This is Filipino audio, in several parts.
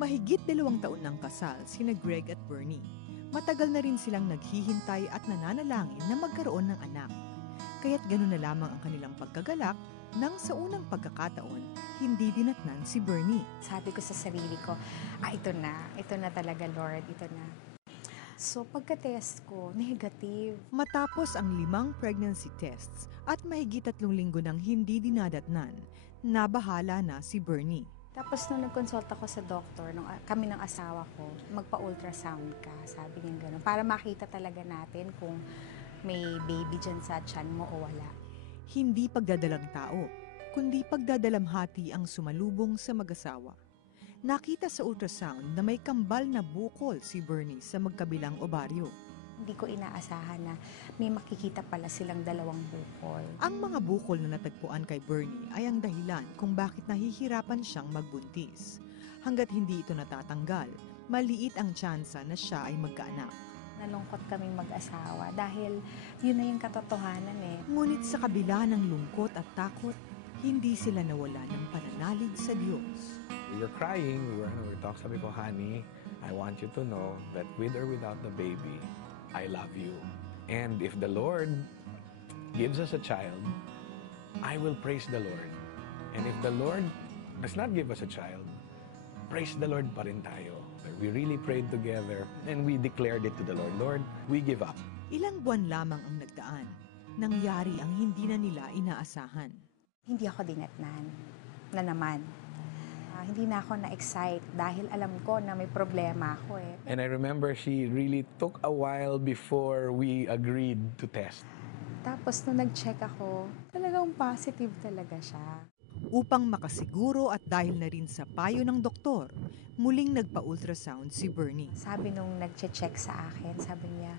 Mahigit 2 taon ng kasal sina Greg at Bernie. Matagal na rin silang naghihintay at nananalangin na magkaroon ng anak. Kaya't gano'n na lamang ang kanilang pagkagalak nang sa unang pagkakataon, hindi dinatnan si Bernie. Sabi ko sa sarili ko, ito na talaga Lord, ito na. So pagka-test ko, negative. Matapos ang 5 pregnancy tests at mahigit 3 linggo nang hindi dinadatnan, nabahala na si Bernie. Tapos nung nag-consult ako sa doktor, kami ng asawa ko, magpa-ultrasound ka, sabi niya gano'n, para makita talaga natin kung may baby dyan sa tiyan mo o wala. Hindi pagdadalang tao, kundi pagdadalamhati ang sumalubong sa mag-asawa. Nakita sa ultrasound na may kambal na bukol si Bernie sa magkabilang obaryo. Hindi ko inaasahan na may makikita pala silang 2 bukol. Ang mga bukol na natagpuan kay Bernie ay ang dahilan kung bakit nahihirapan siyang magbuntis. Hanggat hindi ito natatanggal, maliit ang tsansa na siya ay magkaanak. Nalungkot kaming mag-asawa dahil yun na yung katotohanan eh. Ngunit sa kabila ng lungkot at takot, hindi sila nawala ng pananalig sa Diyos. We were crying, we were talking, sabi ko, honey, I want you to know that with or without the baby, I love you. And if the Lord gives us a child, I will praise the Lord. And if the Lord does not give us a child, praise the Lord pa rin tayo. We really prayed together and we declared it to the Lord. Lord, we give up. Ilang buwan lamang ang nagdaan. Nangyari ang hindi na nila inaasahan. Hindi ako dinatnan na naman. Hindi na ako na-excite dahil alam ko na may problema ako eh. And I remember she really took a while before we agreed to test. Tapos nung nag-check ako, talagang positive talaga siya. Upang makasiguro at dahil na rin sa payo ng doktor, muling nagpa-ultrasound si Bernie. Sabi nung nag-check sa akin, sabi niya,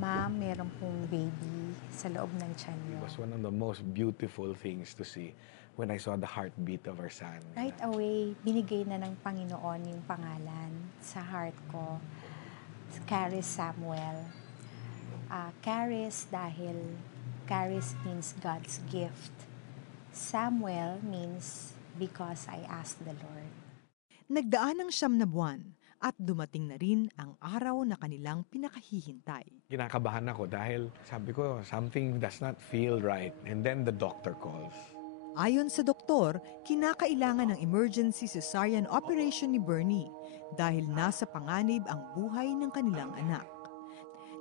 Ma'am, meron pong baby sa loob ng tiyan niyo. It was one of the most beautiful things to see when I saw the heartbeat of our son. Right away, binigay na ng Panginoon yung pangalan sa heart ko. Charis Samuel. Charis dahil Charis means God's gift. Samuel means because I asked the Lord. Nagdaan ng 9 na buwan at dumating na rin ang araw na kanilang pinakahihintay. Kinakabahan ako dahil sabi ko, something does not feel right. And then the doctor calls. Ayon sa doktor, kinakailangan ng emergency cesarean operation ni Bernie dahil nasa panganib ang buhay ng kanilang anak.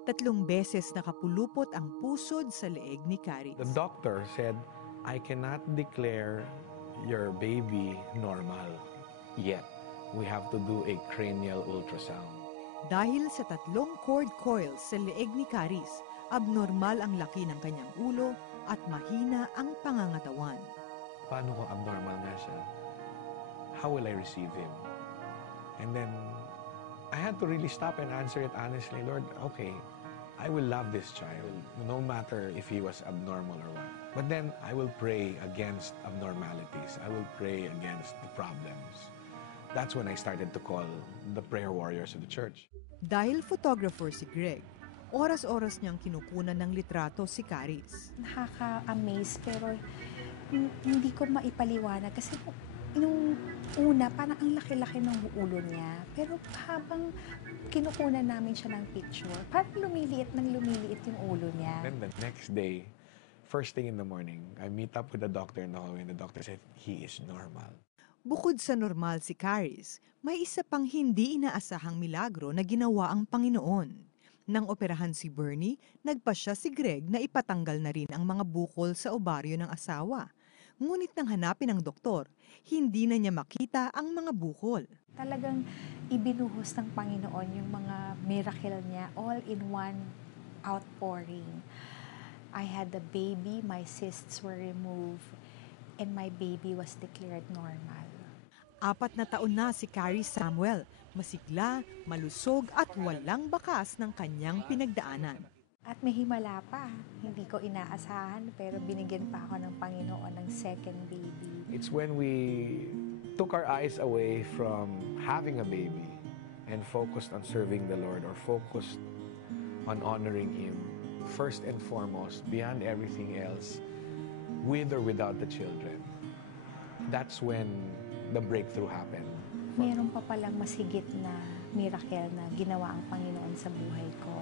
3 beses nakapulupot ang pusod sa leeg ni Charis. The doctor said, I cannot declare your baby normal yet. We have to do a cranial ultrasound. Dahil sa 3 cord coils sa leeg ni Charis, abnormal ang laki ng kanyang ulo at mahina ang pangangatawan. Paano kung abnormal nga siya? How will I receive him? And then, I had to really stop and answer it honestly. Lord, okay, I will love this child, no matter if he was abnormal or what. But then, I will pray against abnormalities. I will pray against the problems. That's when I started to call the prayer warriors of the church. Dahil photographer si Greg, oras-oras niyang kinukunan ng litrato si Charis. Nakaka-amaze pero hindi ko maipaliwanag kasi nung una, parang ang laki-laki ng ulo niya. Pero habang kinukunan namin siya ng picture, parang lumiliit yung ulo niya. Then the next day, first thing in the morning, I meet up with the doctor in the hallway and the doctor said, he is normal. Bukod sa normal si Charis, may isa pang hindi inaasahang milagro na ginawa ang Panginoon. Nang operahan si Bernie, nagpasya si Greg na ipatanggal na rin ang mga bukol sa obaryo ng asawa. Ngunit nang hanapin ng doktor, hindi na niya makita ang mga bukol. Talagang ibinuhos ng Panginoon yung mga miracle niya all in one outpouring. I had the baby, my cysts were removed, and my baby was declared normal. 4 na taon na si Charis Samuel, masigla, malusog at walang bakas ng kanyang pinagdaanan. At may himala pa. Hindi ko inaasahan pero binigyan pa ako ng Panginoon ng second baby. It's when we took our eyes away from having a baby and focused on serving the Lord or focused on honoring Him first and foremost, beyond everything else, with or without the children. That's when the breakthrough happened. meron pa palang mas higit na miracle na ginawa ang Panginoon sa buhay ko.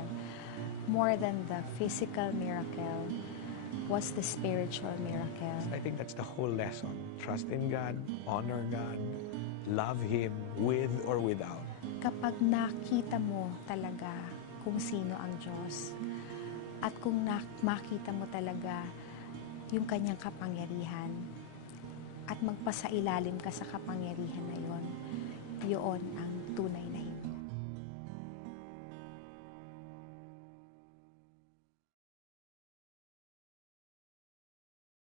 More than the physical miracle was the spiritual miracle. I think that's the whole lesson. Trust in God, honor God, love Him with or without. Kapag nakita mo talaga kung sino ang Diyos at kung makita mo talaga yung kanyang kapangyarihan at magpasailalim ka sa kapangyarihan na yon, yun ang tunay